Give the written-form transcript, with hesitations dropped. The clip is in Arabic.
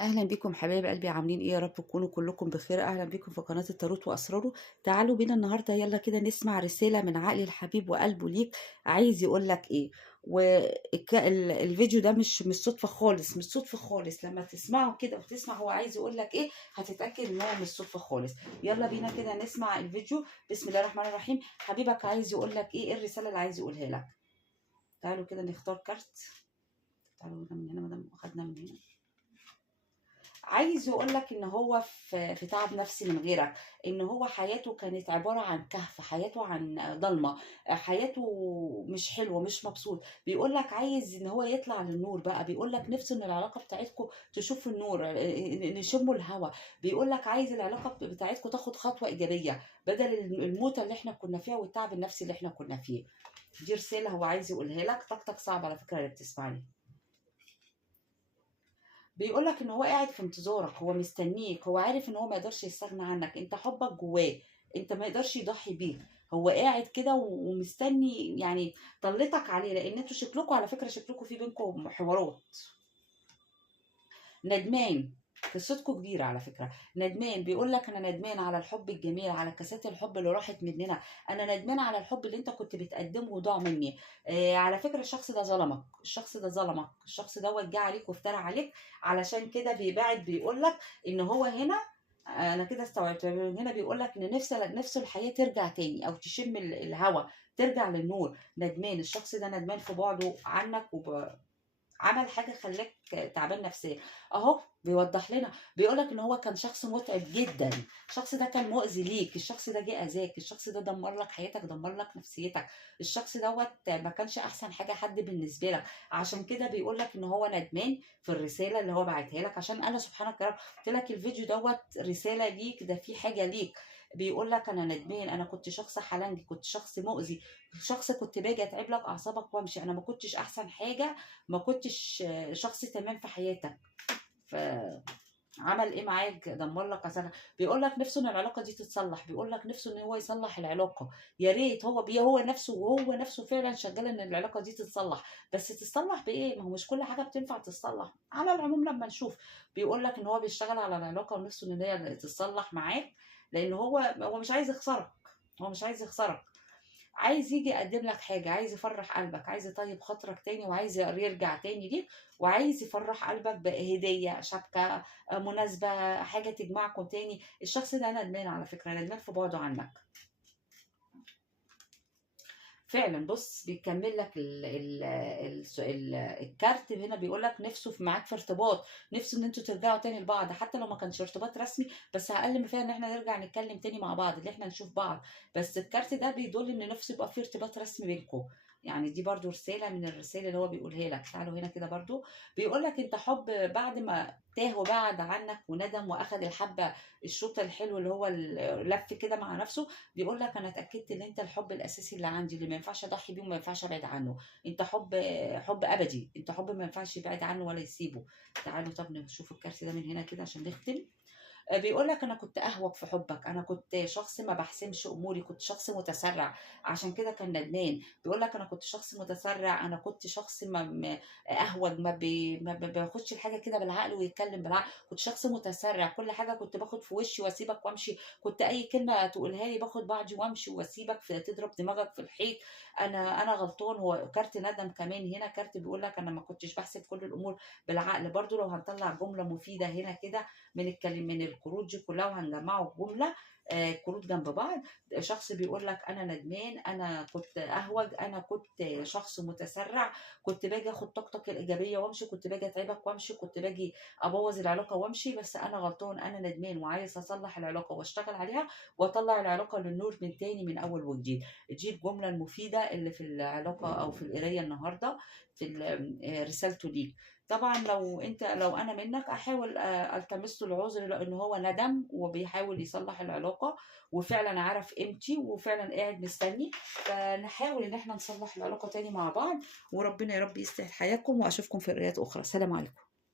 اهلا بيكم حبايب قلبي، عاملين ايه؟ يا رب تكونوا كلكم بخير. اهلا بيكم في قناه التاروت واسراره. تعالوا بينا النهارده، يلا كده نسمع رساله من عقل الحبيب وقلبه ليك. عايز يقول لك ايه؟ والفيديو ده مش صدفه خالص، مش صدفه خالص. لما تسمعه كده وتسمع هو عايز يقول لك ايه هتتاكد ان هو مش صدفه خالص. يلا بينا كده نسمع الفيديو. بسم الله الرحمن الرحيم. حبيبك عايز يقول لك ايه؟ ايه الرساله اللي عايز يقولها لك؟ تعالوا كده نختار كارت. تعالوا من هنا، مدام اخدنا من هنا. عايز يقول لك ان هو في تعب نفسي من غيرك، ان هو حياته كانت عباره عن كهف، حياته عن ضلمه، حياته مش حلوه، مش مبسوط. بيقول لك عايز ان هو يطلع للنور بقى، بيقول لك نفسه ان العلاقه بتاعتكم تشوف النور، نشموا الهوا. بيقول لك عايز العلاقه بتاعتكم تاخد خطوه ايجابيه بدل الموتة اللي احنا كنا فيها والتعب النفسي اللي احنا كنا فيه. دي رساله هو عايز يقولها لك. طاقتك صعب على فكره اللي بتسمعني. بيقول لك ان هو قاعد في انتظارك، هو مستنيك، هو عارف ان هو ما يقدرش يستغنى عنك، انت حبك جواه، انت ما يقدرش يضحي بيك. هو قاعد كده ومستني يعني طلتك عليه، لان انتوا شكلكم على فكره، شكلكم في بينكم حوارات. ندمان. قصتكم كبيرة على فكرة. ندمان، بيقول لك أنا ندمان على الحب الجميل، على كاسات الحب اللي راحت مننا. أنا ندمان على الحب اللي أنت كنت بتقدمه وضاع مني. على فكرة الشخص ده ظلمك، الشخص ده ظلمك، الشخص ده وجع عليك وافترى عليك. علشان كده بيبعد، بيقول لك إن هو هنا. أنا كده استوعبت. هنا بيقول لك إن نفسه الحياة ترجع تاني، أو تشم الهوا، ترجع للنور. ندمان، الشخص ده ندمان في بعده عنك، عمل حاجه خلاك تعبان نفسيا. اهو بيوضح لنا، بيقول لك ان هو كان شخص متعب جدا. الشخص ده كان مؤذي ليك، الشخص ده جه اذاك، الشخص ده دمر لك حياتك، دمر لك نفسيتك. الشخص دوت ما كانش احسن حاجه حد بالنسبه لك. عشان كده بيقول لك ان هو ندمان في الرساله اللي هو بعتها لك. عشان انا سبحانك يا رب قلت لك الفيديو دوت رساله ليك، ده في حاجه ليك. بيقول لك انا ندمان، انا كنت شخص حلنجي، كنت شخص مؤذي، شخص كنت باجي اتعب لك اعصابك وامشي. انا ما كنتش احسن حاجه، ما كنتش شخص تمام في حياتك. فعمل ايه معاك؟ دمر لك عسلك. بيقول لك نفسه ان العلاقه دي تتصلح، بيقول لك نفسه ان هو يصلح العلاقه. يا ريت هو نفسه، وهو نفسه فعلا شغال ان العلاقه دي تتصلح. بس تتصلح بايه؟ ما هو مش كل حاجه بتنفع تتصلح. على العموم لما نشوف. بيقول لك ان هو بيشتغل على العلاقه ونفسه ان هي تتصلح معاك، لان هو مش عايز يخسرك. هو مش عايز يخسرك. عايز يجي يقدم لك حاجة، عايز يفرح قلبك، عايز يطيب خاطرك تاني، وعايز يرجع تاني ليك، وعايز يفرح قلبك بهدية، شبكة، مناسبة، حاجة تجمعكم تاني. الشخص ده ندمان على فكرة، ندمان في بعده عنك فعلا. بص بيكمل لك الكارت هنا. بيقول لك نفسه في معاك في ارتباط، نفسه ان انتوا ترجعوا تاني لبعض، حتى لو ما كانش ارتباط رسمي، بس اقل ما فيها ان احنا نرجع نتكلم تاني مع بعض، ان احنا نشوف بعض. بس الكارت ده بيدل ان نفسه يبقى في ارتباط رسمي بينكم. يعني دي برضو رسالة من الرسائل اللي هو بيقولها لك. تعالوا هنا كده برضو. بيقول لك انت حب بعد ما تاه وبعد عنك وندم واخد الحبة الشوط الحلو اللي هو لف كده مع نفسه. بيقول لك انا اتاكدت ان انت الحب الاساسي اللي عندي، اللي ما ينفعش اضحي بيه وما ينفعش ابعد عنه. انت حب ابدي، انت حب ما ينفعش يبعد عنه ولا يسيبه. تعالوا طب نشوف الكارت ده من هنا كده عشان نختم. بيقول لك انا كنت اهوج في حبك، انا كنت شخص ما بحسمش اموري، كنت شخص متسرع. عشان كده كان ندمان. بيقول لك انا كنت شخص متسرع، انا كنت شخص اهوج، ما باخدش الحاجه كده بالعقل ويتكلم بالعقل. كنت شخص متسرع، كل حاجه كنت باخد في وشي واسيبك وامشي. كنت اي كلمه تقولها لي باخد بعضي وامشي واسيبك تضرب دماغك في الحيط. انا غلطان. هو كارت ندم كمان هنا. كارت بيقول لك انا ما كنتش بحسب كل الامور بالعقل. برضو لو هنطلع جمله مفيده هنا كده من الكروت دي كلها وهنجمعه في جمله، كروت جنب بعض. شخص بيقول لك انا ندمان، انا كنت اهوج، انا كنت شخص متسرع، كنت باجي اخد طاقتك الايجابيه وامشي، كنت باجي اتعبك وامشي، كنت باجي ابوظ العلاقه وامشي. بس انا غلطان، انا ندمان وعايز اصلح العلاقه واشتغل عليها واطلع العلاقه للنور من تاني من اول وجديد. دي الجمله المفيده اللي في العلاقه او في القرايه النهارده، في رسالته ليك. طبعا لو انا منك احاول التمس له العذر، لان هو ندم وبيحاول يصلح العلاقه، وفعلا عارف قيمتي وفعلا قاعد مستني. فنحاول ان احنا نصلح العلاقه تاني مع بعض. وربنا يا رب يصلح حياتكم، واشوفكم في قراءات اخرى. سلام عليكم.